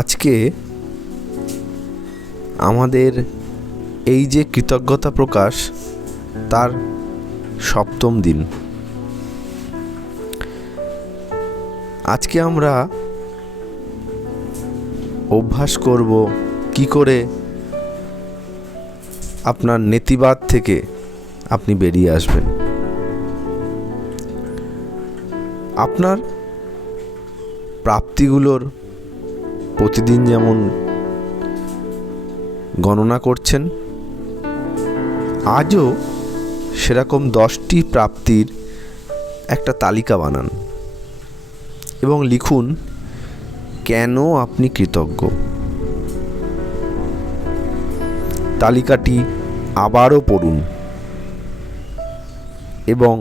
আজকে আমাদের এই যে কৃতজ্ঞতা প্রকাশ তার সপ্তম দিন। আজকে আমরা অভ্যাস করব কি করে আপনার নেতিবাদ থেকে আপনি বেরিয়ে আসবেন। আপনার প্রাপ্তিগুলোর প্রতিদিন যেমন গণনা করছেন, আজও সেরকম 10টি প্রাপ্তির একটা তালিকা বানান এবং লিখুন কেন আপনি কৃতজ্ঞ। তালিকাটি আবারও পড়ুন এবং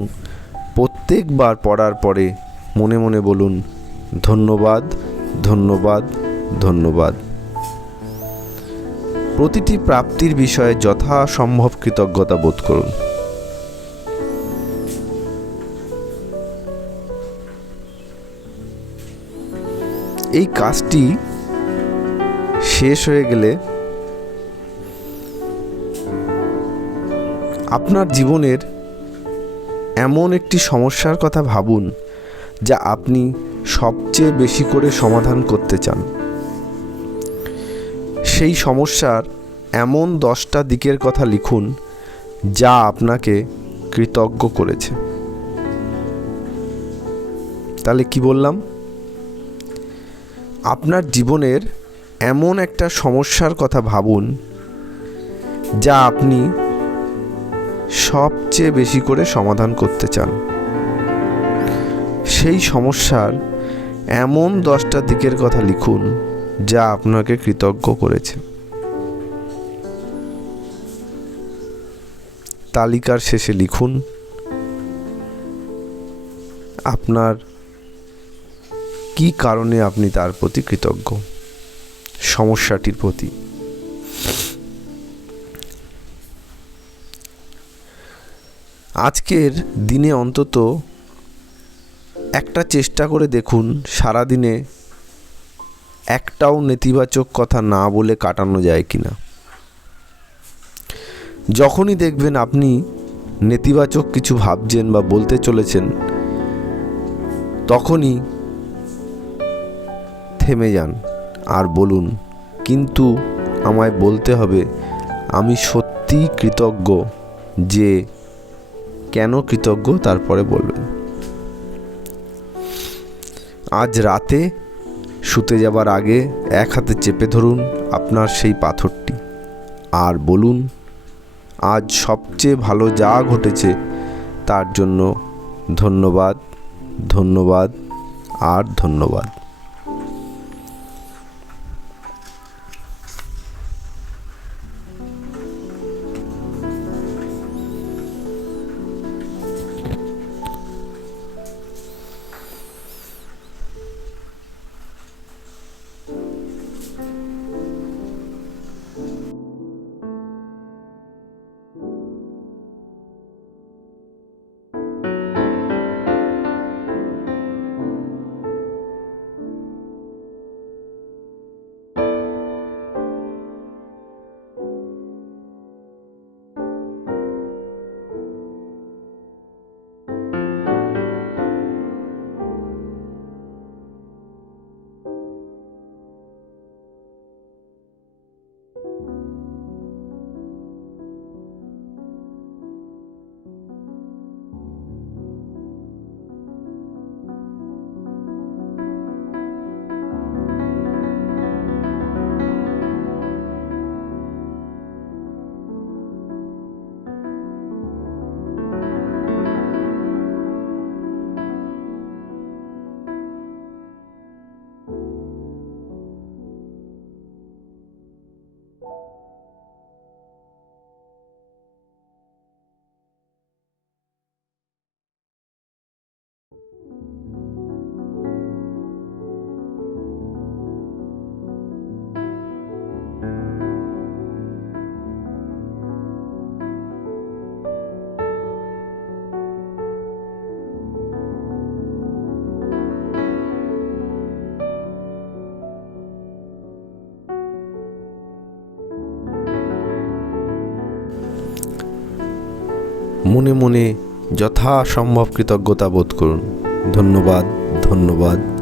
প্রত্যেকবার পড়ার পরে মনে মনে বলুন ধন্যবাদ, ধন্যবাদ, ধন্যবাদ। প্রতিটি প্রাপ্তির বিষয়ে যথাসম্ভব কৃতজ্ঞতা বোধ করুন। এই কাজটি শেষ হয়ে গেলে আপনার জীবনের এমন একটি সমস্যার কথা ভাবুন যা আপনি সবচেয়ে বেশি করে সমাধান করতে চান। সেই সমস্যার এমন 10টা দিকের কথা লিখুন যা আপনাকে কৃতজ্ঞ করেছে। তাহলে কি বললাম? আপনার জীবনের এমন একটা সমস্যার কথা ভাবুন যা আপনি সবচেয়ে বেশি করে সমাধান করতে চান। সেই সমস্যার এমন 10টা দিকের কথা লিখুন যা আপনাকে কৃতজ্ঞ করেছে। তালিকার শেষে লিখুন আপনার কি কারণে আপনি তার প্রতি কৃতজ্ঞ, সমস্যাটির প্রতি। আজকের দিনে অন্তত একটা চেষ্টা করে দেখুন সারাদিনে একটাও নেতিবাচক কথা না বলে কাটানো যায় কিনা। যখনই দেখবেন আপনি নেতিবাচক কিছু ভাবছেন বা বলতে চলেছেন, তখনই থেমে যান আর বলুন কিন্তু আমায় বলতে হবে আমি সত্যিই কৃতজ্ঞ। যে কেন কৃতজ্ঞ তারপরে বলবেন। আজ রাতে শুতে যাবার আগে এক হাতে চেপে ধরুন আপনার সেই পাথরটি আর বলুন আজ সবচেয়ে ভালো যা ঘটেছে তার জন্য ধন্যবাদ, ধন্যবাদ আর ধন্যবাদ। মনে মনে যথাসম্ভব কৃতজ্ঞতা বোধ করুন। ধন্যবাদ, ধন্যবাদ।